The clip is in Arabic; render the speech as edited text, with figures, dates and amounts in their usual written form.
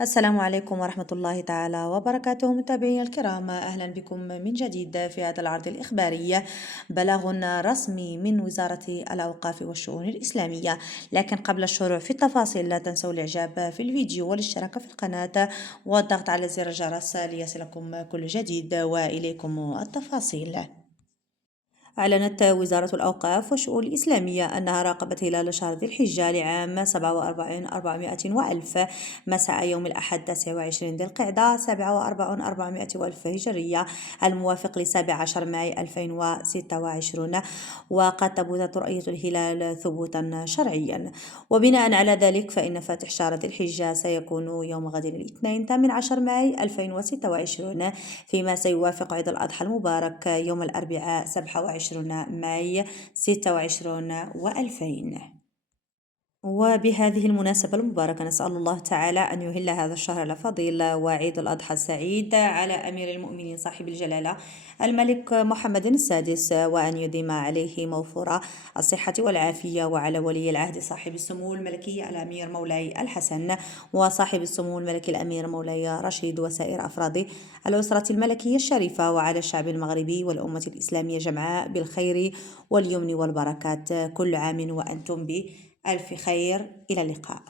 السلام عليكم ورحمة الله تعالى وبركاته متابعينا الكرام، أهلا بكم من جديد في هذا العرض الإخباري. بلاغ رسمي من وزارة الأوقاف والشؤون الإسلامية. لكن قبل الشروع في التفاصيل لا تنسوا الإعجاب في الفيديو والاشتراك في القناة والضغط على زر الجرس ليصلكم كل جديد، وإليكم التفاصيل. أعلنت وزارة الأوقاف والشؤون الإسلامية أنها راقبت هلال شهر ذي الحجة لعام 47 400 وألف مساء يوم الأحد 29 ذي القعدة 47 400 وألف هجرية، الموافق ل 17 ماي 2026، وقد ثبتت رؤية الهلال ثبوتا شرعيا. وبناء على ذلك فإن فاتح شهر ذي الحجة سيكون يوم غد الاثنين 18 ماي 2026، فيما سيوافق عيد الأضحى المبارك يوم الأربعاء 27 ماي 26 و2000. وبهذه المناسبة المباركة نسأل الله تعالى أن يهل هذا الشهر الفضيل وعيد الأضحى السعيد على أمير المؤمنين صاحب الجلالة الملك محمد السادس، وأن يديم عليه موفور الصحة والعافية، وعلى ولي العهد صاحب السمو الملكي الأمير مولاي الحسن، وصاحب السمو الملكي الأمير مولاي رشيد، وسائر أفراد الأسرة الملكية الشريفة، وعلى الشعب المغربي والأمة الإسلامية جمعاء بالخير واليمن والبركات. كل عام وأنتم بألف خير. إلى اللقاء.